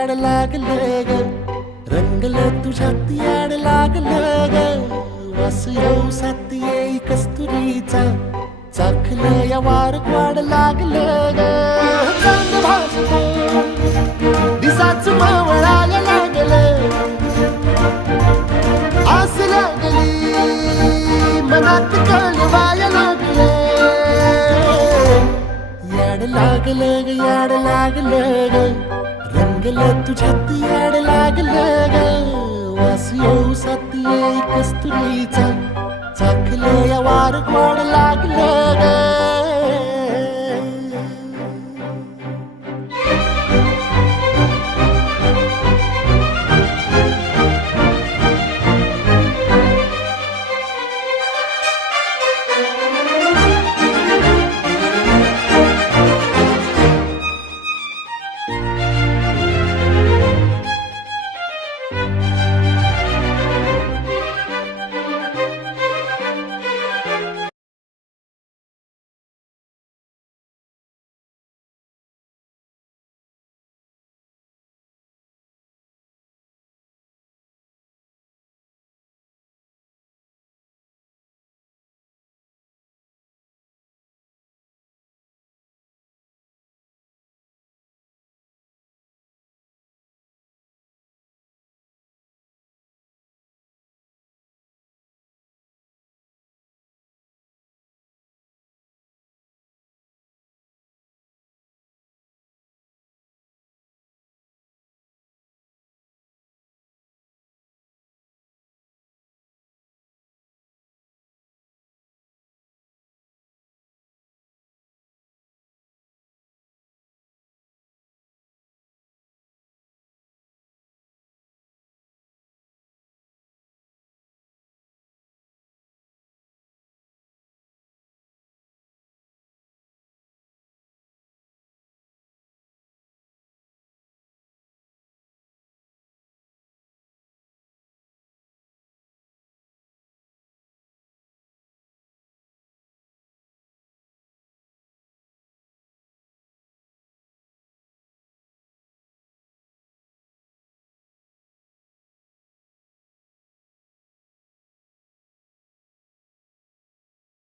याड लागलं ग, रंगलं तुझ्यात याड लागलं ग. वास येऊ साथ येई कस्तुरीचा, चाखलं या वार वाढ लागलं ग. चांद भासलं दिसाच मावळायला लागलं, आस लागली मनात कळवायला लागलं. याड लागलं ग, याड लागलं ग, रंगलं तुझ्यात याड लागलं ग. वास येऊ साथ येई कस्तुरीचा, चाखलं या वार वाढ लागलं